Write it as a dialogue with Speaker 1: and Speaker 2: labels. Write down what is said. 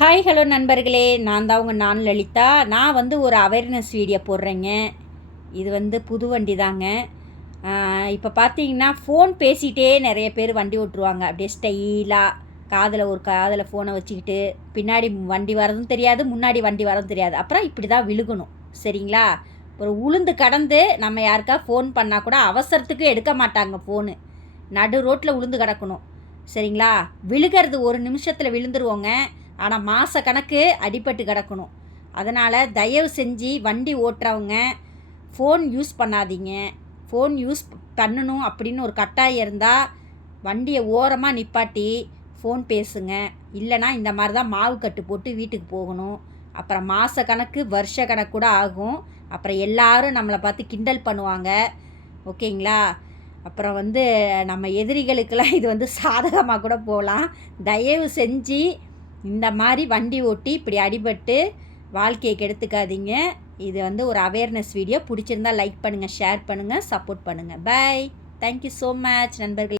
Speaker 1: Hi hello நண்பர்களே. நான் தான் உங்கள் நான் லலிதா. நான் வந்து ஒரு அவேர்னஸ் வீடியோ போடுறேங்க. இது வந்து புது வண்டி தாங்க. இப்போ பார்த்தீங்கன்னா ஃபோன் பேசிகிட்டே நிறைய பேர் வண்டி ஓட்டுருவாங்க. அப்படியே ஸ்டைலாக காதில் ஒரு காதில் ஃபோனை வச்சுக்கிட்டு பின்னாடி வண்டி வரதும் தெரியாது முன்னாடி வண்டி வரதும் தெரியாது. அப்புறம் இப்படி தான் விழுகணும். சரிங்களா? ஒரு உளுந்து கடந்து நம்ம யாருக்கா ஃபோன் பண்ணால் கூட அவசரத்துக்கு எடுக்க மாட்டாங்க ஃபோனு நடு ரோட்டில் உளுந்து கிடக்கணும். சரிங்களா? விழுகிறது ஒரு நிமிஷத்தில் விழுந்துருவோங்க. ஆனால் மாத கணக்கு அடிபட்டு கிடக்கணும். அதனால் தயவு செஞ்சு வண்டி ஓட்டுறவங்க ஃபோன் யூஸ் பண்ணாதீங்க. ஃபோன் யூஸ் பண்ணணும் அப்படின்னு ஒரு கட்டாயம் இருந்தால் வண்டியை ஓரமாக நிப்பாட்டி ஃபோன் பேசுங்க. இல்லைனா இந்த மாதிரி தான் மாவு கட்டு போட்டு வீட்டுக்கு போகணும். அப்புறம் மாத கணக்கு வருஷ கணக்கு கூட ஆகும். அப்புறம் எல்லாரும் நம்மளை பார்த்து கிண்டல் பண்ணுவாங்க. ஓகேங்களா? அப்புறம் வந்து நம்ம எதிரிகளுக்கெல்லாம் இது வந்து சாதகமாக கூட போகலாம். தயவு செஞ்சு இந்த மாதிரி வண்டி ஓட்டி இப்படி அடிபட்டு வாழ்க்கையை கெடுத்துக்காதீங்க. இது வந்து ஒரு அவேர்னஸ் வீடியோ பிடிச்சிருந்தா லைக் பண்ணுங்கள் ஷேர் பண்ணுங்கள் சப்போர்ட் பண்ணுங்கள் பாய் தேங்க்யூ ஸோ மச் நண்பர்கள்.